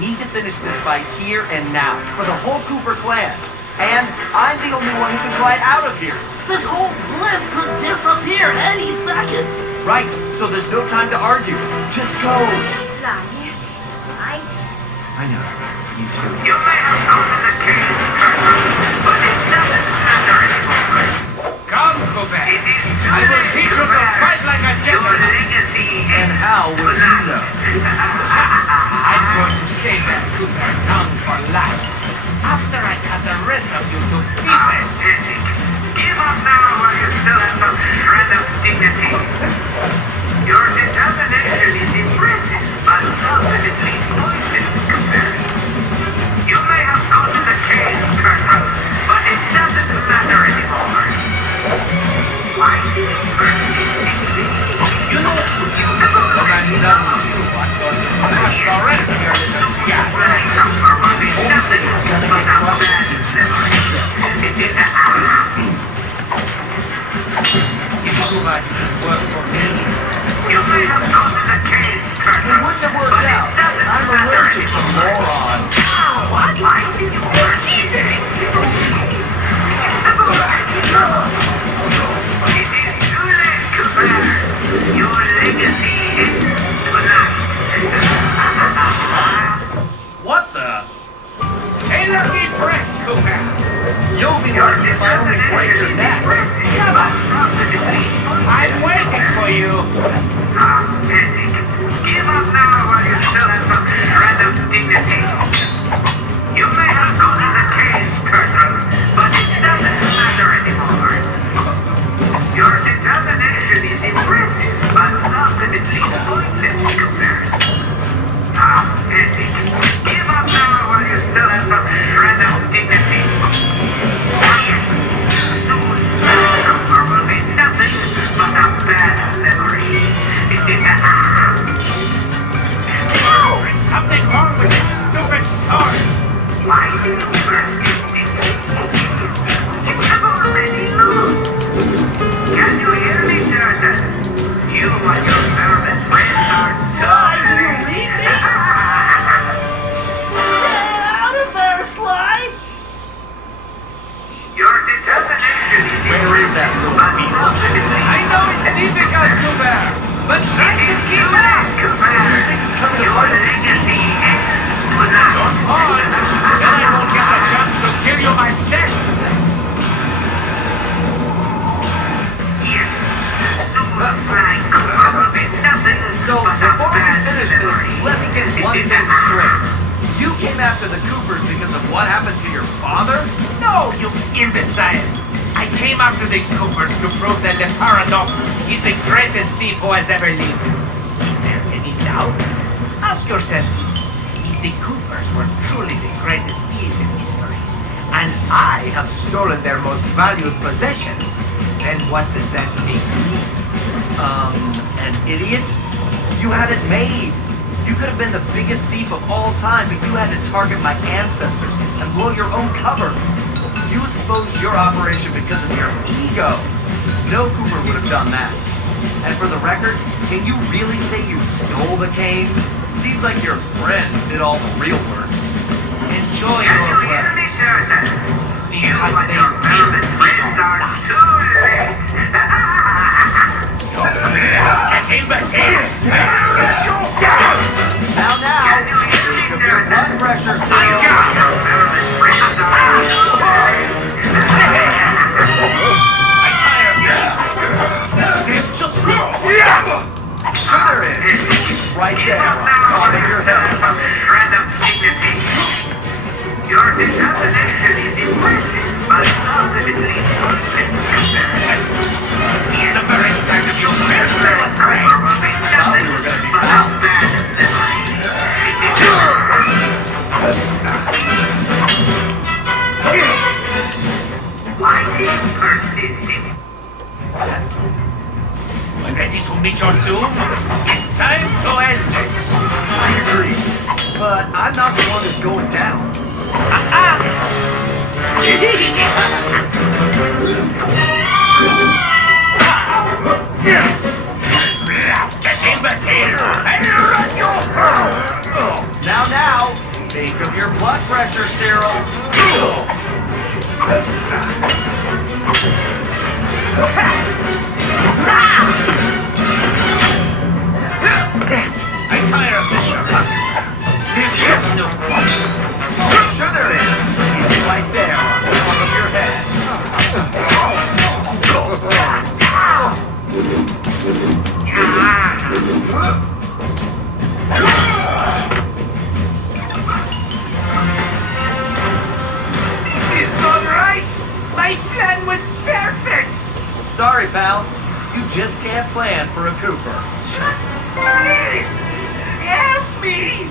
need to finish this fight here and now for the whole Cooper clan. And I'm the only one who can fly out of here. This whole blimp could disappear any second. Right, so there's no time to argue. Just go. Sly, I know. You too. You may have chosen the cage, but it doesn't matter anymore. Come, Cooper. It is I will teach you to fight like a your gentleman. legacy And how would you know? I'm going to save that Cooper tongue for last. After I cut the rest of you to pieces. Give up now while you still have some shred of dignity. Your determination is impressive, but ultimately pointless compared. You may have chosen the cage, Colonel, but it doesn't matter anymore. Why did you persist? You know, when I need up to you, I thought you were surrender your little guy. Nothing but a bad memory. If Cooper didn't work for me, You may have chosen the cage, It Colonel, wouldn't have worked but it out. doesn't I'm matter allergic to anymore. morons. What? Why did you persist? It is too late, Cooper. Your legacy is tonight. what the? Hey, let me break, Cooper. You'll be lucky if I only break your neck. Come on. I'm waiting for you. Give up now while you still have some shred of dignity. You may have chosen the cage, Colonel, but it doesn't matter anymore. Your determination is impressive, but ultimately pointless compared. Give up now while you still have some shred of dignity. Soon, Cooper will be nothing but a bad memory. There's something wrong with this stupid sword. Why do you persist in it? You have already lost. Can you hear me, Jordan? You and your servant friends are Sly, do you read me? Get out of there, Sly! Your determination is Where is that little piece of I know it's difficult, Cooper, but try to keep up. This thing's coming Your apart. legacy is tonight. Don't fall, then I won't get the chance to kill you myself. Yes. Soon, Flying Cooper will be nothing So, but a before we bad finish this, memory. let me get one thing straight. You came after the Coopers because of what happened to your father? No, you imbecile. I came after the Coopers to prove that the Paradox is the greatest thief who has ever lived. Is there any doubt? Ask yourself this. If the Coopers were truly the greatest thieves in history, and I have stolen their most valued possessions, then what does that make me? An idiot? You had it made. You could have been the biggest thief of all time, but you had to target my ancestors and blow your own cover. You exposed your operation because of your ego. No Cooper would have done that. And for the record, can you really say you stole the canes? Seems like your friends did all the real work. Enjoy Can your you hear me, words. Jordan? You Because and they your will servant be friends your are last. too late. Imbecile! Now, Can you hear me, your Jordan? blood pressure, Your so... servant friends are too late. I'm tired of you. This just go. Sure there is. It's right Give there up on now top while of you your still head. have some shred of dignity. Your determination is impressive, but ultimately pointless compared. The very sight of your hair smells great. Cooper will be nothing we were gonna be but a pals. bad memory. Why do you persist in it? Ready to meet your doom? It's time to end this. I agree. But I'm not the one who's going down. Blasted imbecile! I'll run you! Now, Think of your blood pressure, Cyril. I'm tired of this, Sherlock. There's just no point. Oh, sure there is. It's right there on the top of your head. This is not right. My plan was perfect. Sorry, pal. You just can't plan for a Cooper. Just please help me.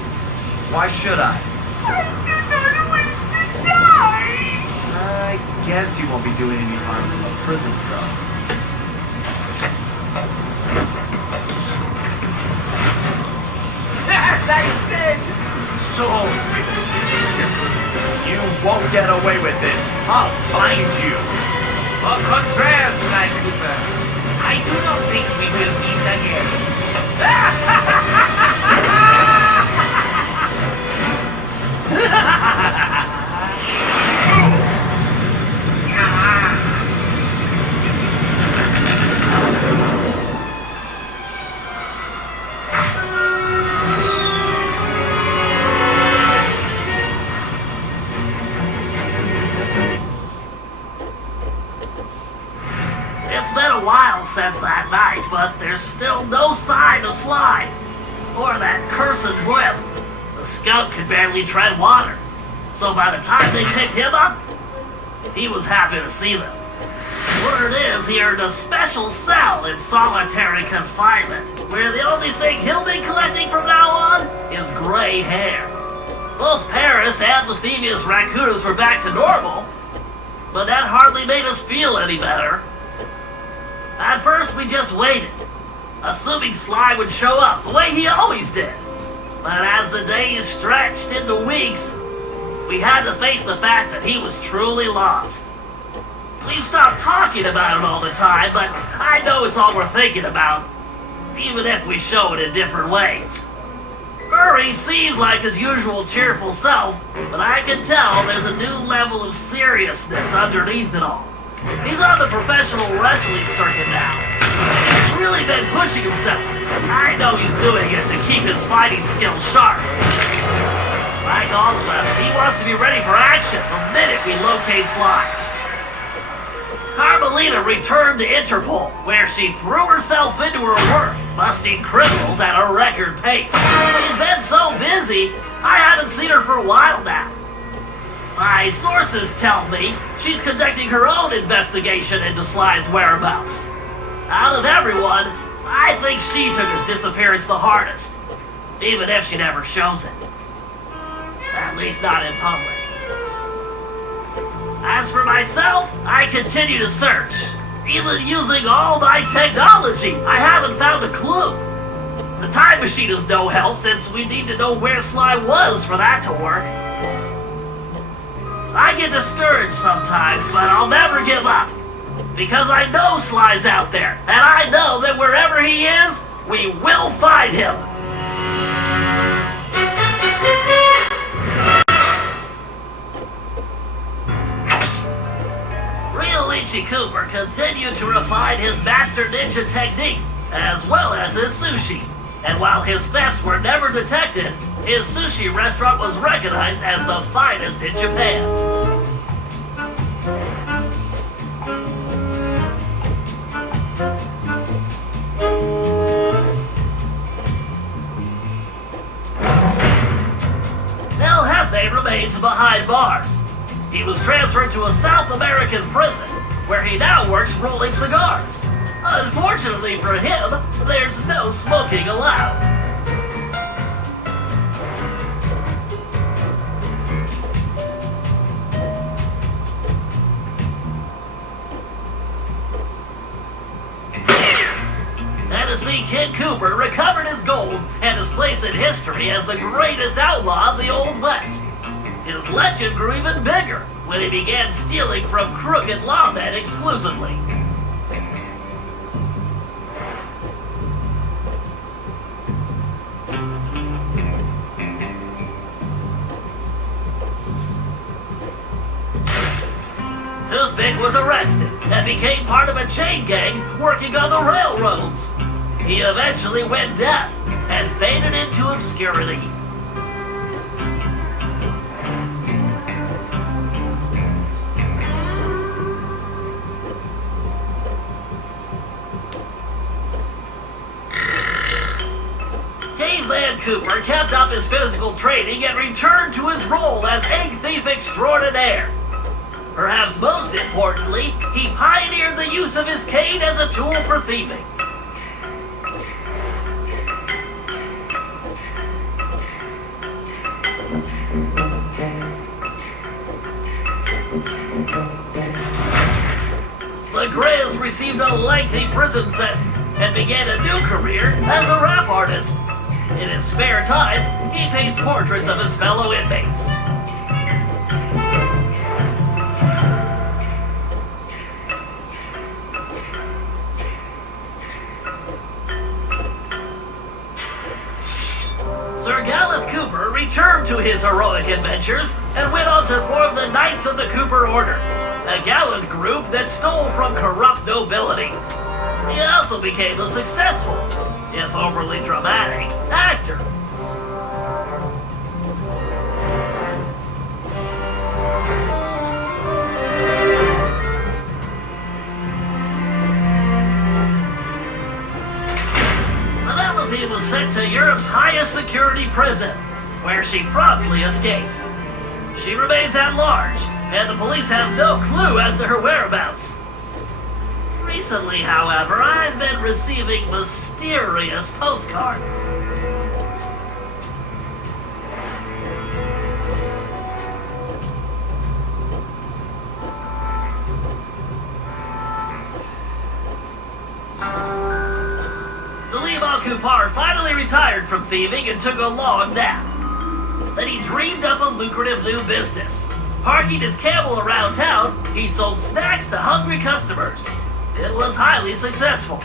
Why should I? I do not wish to die. I guess you won't be doing any harm from a prison cell. As I said. So, you won't get away with this. I'll find you. Au contraire, Sly Cooper. I do not think we will meet again. It's been a while since that night, but there's still no sign of Sly. Or that cursed blimp. The skunk could barely tread water. So by the time they picked him up, he was happy to see them. Word is he earned a special cell in solitary confinement, where the only thing he'll be collecting from now on is gray hair. Both Paris and the Phoebius raccoons were back to normal, but that hardly made us feel any better. At first, we just waited, assuming Sly would show up the way he always did. But as the days stretched into weeks, we had to face the fact that he was truly lost. We've stopped talking about it all the time, but I know it's all we're thinking about, even if we show it in different ways. Murray seems like his usual cheerful self, but I can tell there's a new level of seriousness underneath it all. He's on the professional wrestling circuit now. He's really been pushing himself. I know he's doing it to keep his fighting skills sharp. Like all of us, he wants to be ready for action the minute we locate Sly. Carmelita returned to Interpol, where she threw herself into her work, busting criminals at a record pace. She's been so busy, I haven't seen her for a while now. My sources tell me she's conducting her own investigation into Sly's whereabouts. Out of everyone, I think she took his disappearance the hardest, even if she never shows it. At least not in public. As for myself, I continue to search. Even using all my technology, I haven't found a clue. The time machine is no help since we need to know where Sly was for that to work. I get discouraged sometimes, but I'll never give up. Because I know Sly's out there, and I know that wherever he is, we will find him. Real Lynchy Cooper continued to refine his master ninja techniques, as well as his sushi. And while his thefts were never detected, his sushi restaurant was recognized as the finest in Japan. El Jefe remains behind bars. He was transferred to a South American prison, where he now works rolling cigars. Unfortunately for him, there's no smoking allowed. Tennessee Kid Cooper recovered his gold and his place in history as the greatest outlaw of the Old West. His legend grew even bigger when he began stealing from crooked lawmen exclusively. Vic was arrested and became part of a chain gang working on the railroads. He eventually went deaf and faded into obscurity. Caveman Cooper kept up his physical training and returned to his role as egg thief extraordinaire. Perhaps most importantly, he pioneered the use of his cane as a tool for thieving. The Grizz received a lengthy prison sentence and began a new career as a rap artist. In his spare time, he paints portraits of his fellow inmates. Sir Gallup Cooper returned to his heroic adventures and went on to form the Knights of the Cooper Order, a gallant group that stole from corrupt nobility. He also became a successful, if overly dramatic, actor. Penelope was sent to Europe's highest security prison, where she promptly escaped. She remains at large, and the police have no clue as to her whereabouts. Recently, however, I've been receiving mysterious postcards. Salim Al-Kupar finally retired from thieving and took a long nap. Then he dreamed up a lucrative new business. Parking his camel around town, he sold snacks to hungry customers. It was highly successful.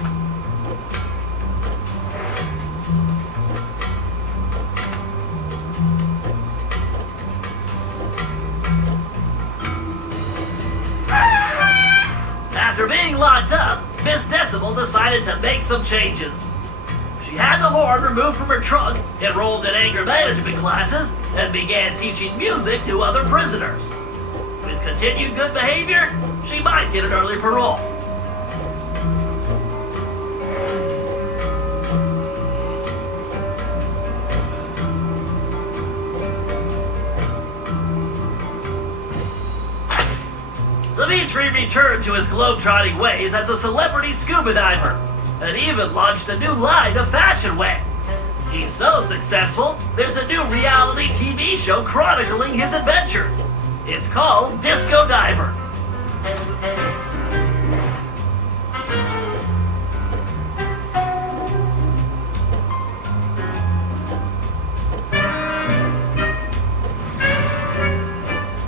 After being locked up, Miss Decibel decided to make some changes. She had the horn removed from her trunk, enrolled in anger management classes, and began teaching music to other prisoners. With continued good behavior, she might get an early parole. Dimitri returned to his globe-trotting ways as a celebrity scuba diver, and even launched a new line of fashion wear. He's so successful, there's a new reality TV show chronicling his adventures. It's called Disco Diver.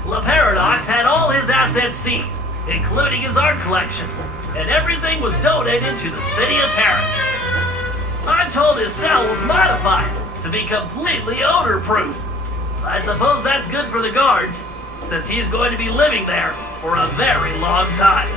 La Paradox had all his assets seized, including his art collection, and everything was donated to the city of Paris. I'm told his cell was modified to be completely odor-proof. I suppose that's good for the guards, since he's going to be living there for a very long time.